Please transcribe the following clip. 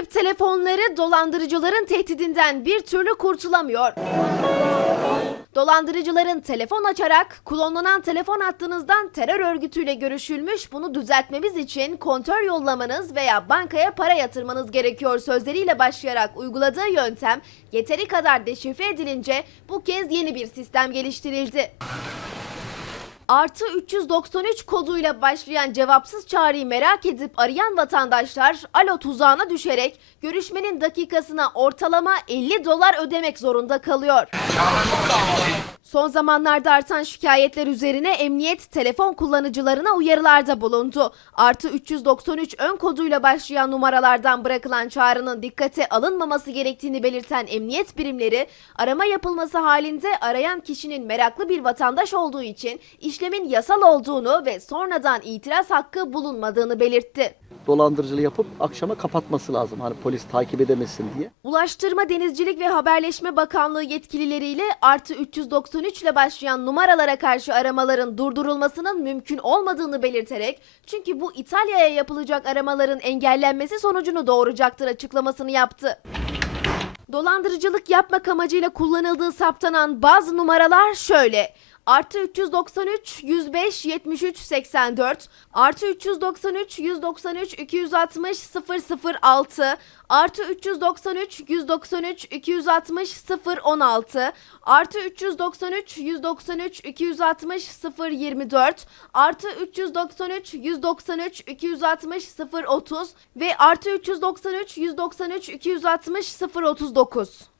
Cep telefonları dolandırıcıların tehdidinden bir türlü kurtulamıyor. Dolandırıcıların telefon açarak klonlanan telefon hattınızdan terör örgütüyle görüşülmüş bunu düzeltmemiz için kontör yollamanız veya bankaya para yatırmanız gerekiyor sözleriyle başlayarak uyguladığı yöntem yeteri kadar deşifre edilince bu kez yeni bir sistem geliştirildi. Artı 393 koduyla başlayan cevapsız çağrıyı merak edip arayan vatandaşlar alo tuzağına düşerek görüşmenin dakikasına ortalama 50 dolar ödemek zorunda kalıyor. Son zamanlarda artan şikayetler üzerine emniyet telefon kullanıcılarına uyarılarda bulundu. Artı 393 ön koduyla başlayan numaralardan bırakılan çağrının dikkate alınmaması gerektiğini belirten emniyet birimleri arama yapılması halinde arayan kişinin meraklı bir vatandaş olduğu için işlemin yasal olduğunu ve sonradan itiraz hakkı bulunmadığını belirtti. Dolandırıcılığı yapıp akşama kapatması lazım. Hani polis takip edemesin diye. Ulaştırma Denizcilik ve Haberleşme Bakanlığı yetkilileriyle artı 393 ile başlayan numaralara karşı aramaların durdurulmasının mümkün olmadığını belirterek çünkü bu İtalya'ya yapılacak aramaların engellenmesi sonucunu doğuracaktır açıklamasını yaptı. Dolandırıcılık yapmak amacıyla kullanıldığı saptanan bazı numaralar şöyle. Artı 393 105 73 84 artı 393 193 260 006 artı 393 193 260 016 artı 393 193 260 024 artı 393 193 260 030 ve artı 393 193 260 039.